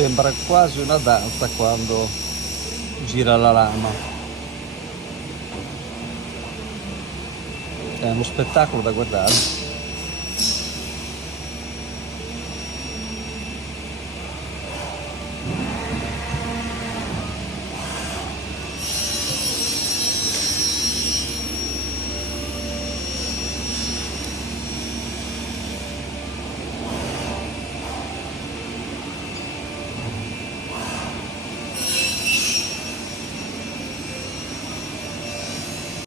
Sembra quasi una danza quando gira la lama. È uno spettacolo da guardare.